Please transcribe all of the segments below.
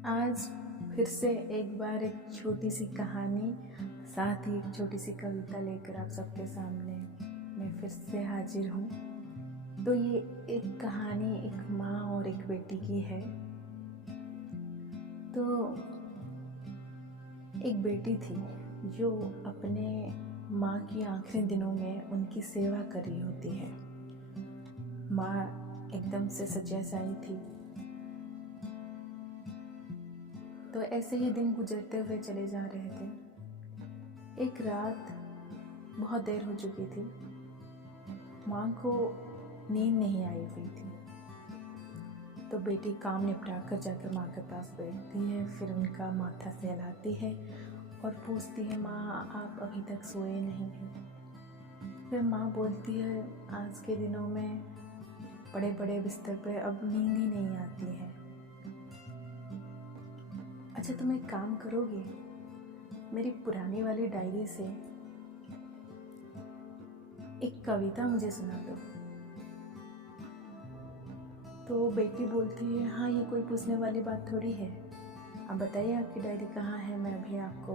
आज फिर से एक बार एक छोटी सी कहानी साथ ही एक छोटी सी कविता लेकर आप सबके सामने मैं फिर से हाजिर हूँ। तो ये एक कहानी एक माँ और एक बेटी की है। तो एक बेटी थी जो अपने माँ की आखिरी दिनों में उनकी सेवा कर रही होती है। माँ एकदम से शय्याशायी थी। तो ऐसे ही दिन गुजरते हुए चले जा रहे थे। एक रात बहुत देर हो चुकी थी, माँ को नींद नहीं आई हुई थी। तो बेटी काम निपटा कर जाकर माँ के पास बैठती है, फिर उनका माथा सहलाती है और पूछती है, माँ आप अभी तक सोए नहीं हैं। फिर माँ बोलती है, आज के दिनों में बड़े बड़े बिस्तर पे अब नींद ही नहीं आती है। अच्छा तुम एक काम करोगे, मेरी पुरानी वाली डायरी से एक कविता मुझे सुना दो। तो बेटी बोलती है, हाँ ये कोई पूछने वाली बात थोड़ी है, आप बताइए आपकी डायरी कहाँ है, मैं अभी आपको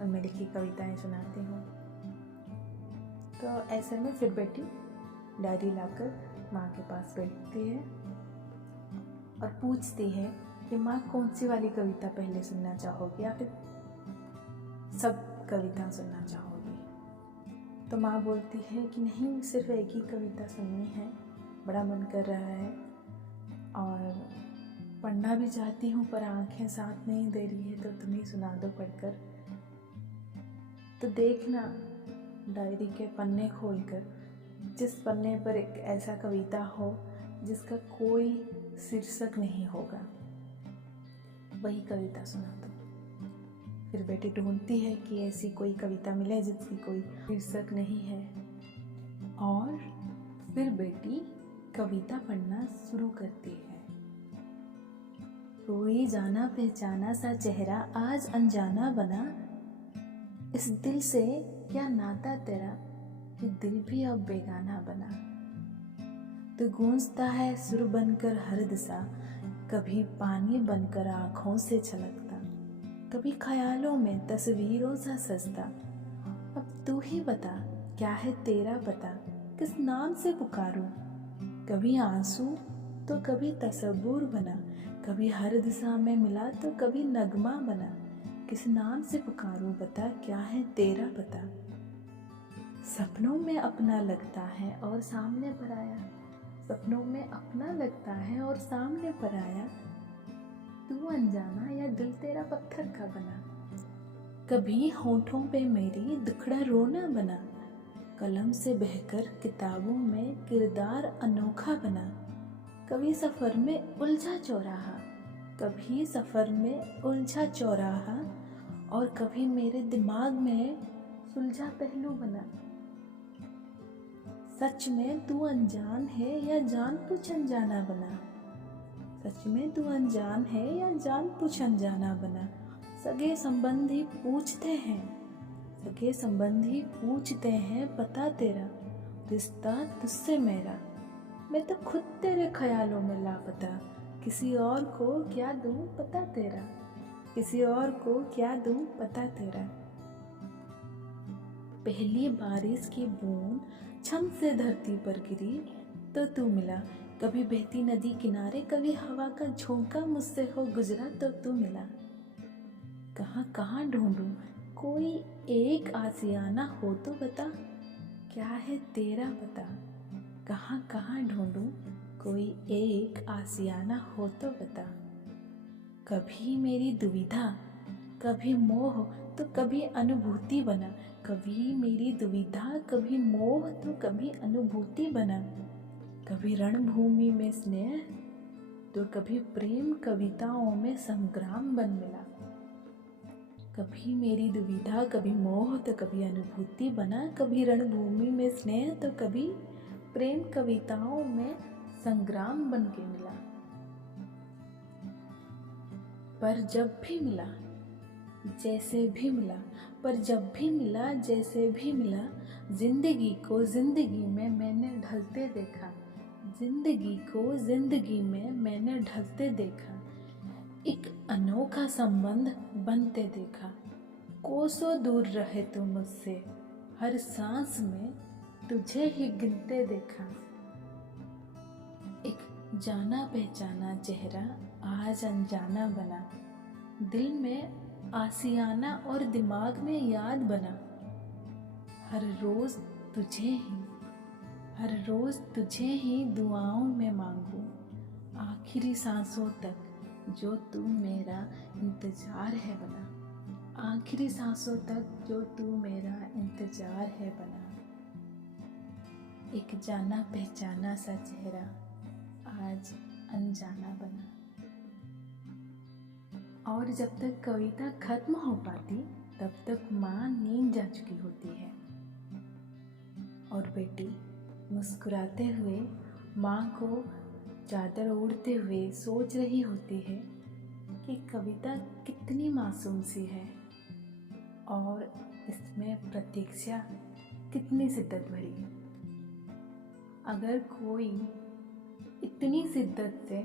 उनमें लिखी कविताएं सुनाती हूँ। तो ऐसे में फिर बेटी डायरी लाकर माँ के पास बैठती है और पूछती है कि माँ कौन सी वाली कविता पहले सुनना चाहोगी या फिर सब कविता सुनना चाहोगी। तो माँ बोलती है कि नहीं, सिर्फ एक ही कविता सुननी है, बड़ा मन कर रहा है और पढ़ना भी चाहती हूँ पर आंखें साथ नहीं दे रही है, तो तुम ही सुना दो पढ़कर। तो देखना डायरी के पन्ने खोलकर जिस पन्ने पर एक ऐसा कविता हो जिसका कोई शीर्षक नहीं होगा, वही कविता सुना दो। फिर बेटी ढूंढती है कि ऐसी कोई कविता मिले जिसकी कोई शीर्षक नहीं है, और फिर बेटी कविता पढ़ना शुरू करती है। कोई जाना पहचाना सा चेहरा आज अनजाना बना, इस दिल से क्या नाता तेरा कि दिल भी अब बेगाना बना। तो गूंजता है सुर बनकर हर दिशा, कभी पानी बनकर आँखों से छलकता, कभी ख्यालों में तस्वीरों सा सजता। अब तू ही बता क्या है तेरा पता, किस नाम से पुकारूं। कभी आंसू तो कभी तसव्वुर बना, कभी हर दिशा में मिला तो कभी नगमा बना। किस नाम से पुकारूं बता क्या है तेरा पता। सपनों में अपना लगता है और सामने पर आया, सपनों में अपना लगता है और सामने पर आया। तू अनजाना या दिल तेरा पत्थर का बना। कभी होठों पे मेरी दुखड़ा रोना बना, कलम से बहकर किताबों में किरदार अनोखा बना। कभी सफ़र में उलझा चौराहा, कभी सफ़र में उलझा चौराहा, और कभी मेरे दिमाग में सुलझा पहलू बना। सच में तू अनजान है या जान कुछ अनजाना बना। सच में तू अनजान है या जान कुछ अनजाना बना। सगे संबंधी पूछते हैं, सगे संबंधी पूछते हैं पता तेरा, रिश्ता तुझसे मेरा। मैं तो खुद तेरे ख्यालों में लापता, किसी और को क्या दूं पता तेरा, किसी और को क्या दूं पता तेरा। पहली बारिश की बूंद छम से धरती पर गिरी तो तू मिला। कभी बहती नदी किनारे, कभी हवा का झोंका मुझसे हो गुजरा तो तू मिला। कहाँ कहाँ ढूंढूं कोई एक आशियाना हो तो बता, क्या है तेरा पता। कहाँ कहाँ ढूंढूं कोई एक आशियाना हो तो बता। कभी मेरी दुविधा कभी मोह तो कभी अनुभूति बना, कभी मेरी दुविधा कभी मोह तो कभी अनुभूति बना। कभी रणभूमि में स्नेह तो कभी प्रेम कविताओं में संग्राम बन मिला। कभी मेरी दुविधा कभी मोह तो कभी अनुभूति बना, कभी रणभूमि में स्नेह तो कभी प्रेम कविताओं में संग्राम बन के मिला। पर जब भी मिला जैसे भी मिला, पर जब भी मिला जैसे भी मिला, जिंदगी को जिंदगी में मैंने ढलते देखा, जिंदगी को जिंदगी में मैंने ढलते देखा। एक अनोखा संबंध बनते देखा। कोसों दूर रहे तू मुझसे, हर सांस में तुझे ही गिनते देखा। एक जाना पहचाना चेहरा आज अनजाना बना, दिल में आशियाना और दिमाग में याद बना। हर रोज तुझे ही दुआओं में मांगू, आखिरी सांसों तक जो तू मेरा इंतजार है बना। आखिरी सांसों तक जो तू मेरा इंतजार है बना। एक जाना पहचाना सा चेहरा आज अनजाना बना। और जब तक कविता खत्म हो पाती तब तक माँ नींद जा चुकी होती है और बेटी मुस्कुराते हुए माँ को चादर ओढ़ते हुए सोच रही होती है कि कविता कितनी मासूम सी है और इसमें प्रतीक्षा कितनी शिद्दत भरी है। अगर कोई इतनी शिद्दत से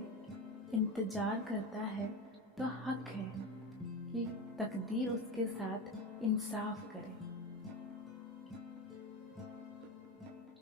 इंतज़ार करता है तो हक है कि तकदीर उसके साथ इंसाफ करे।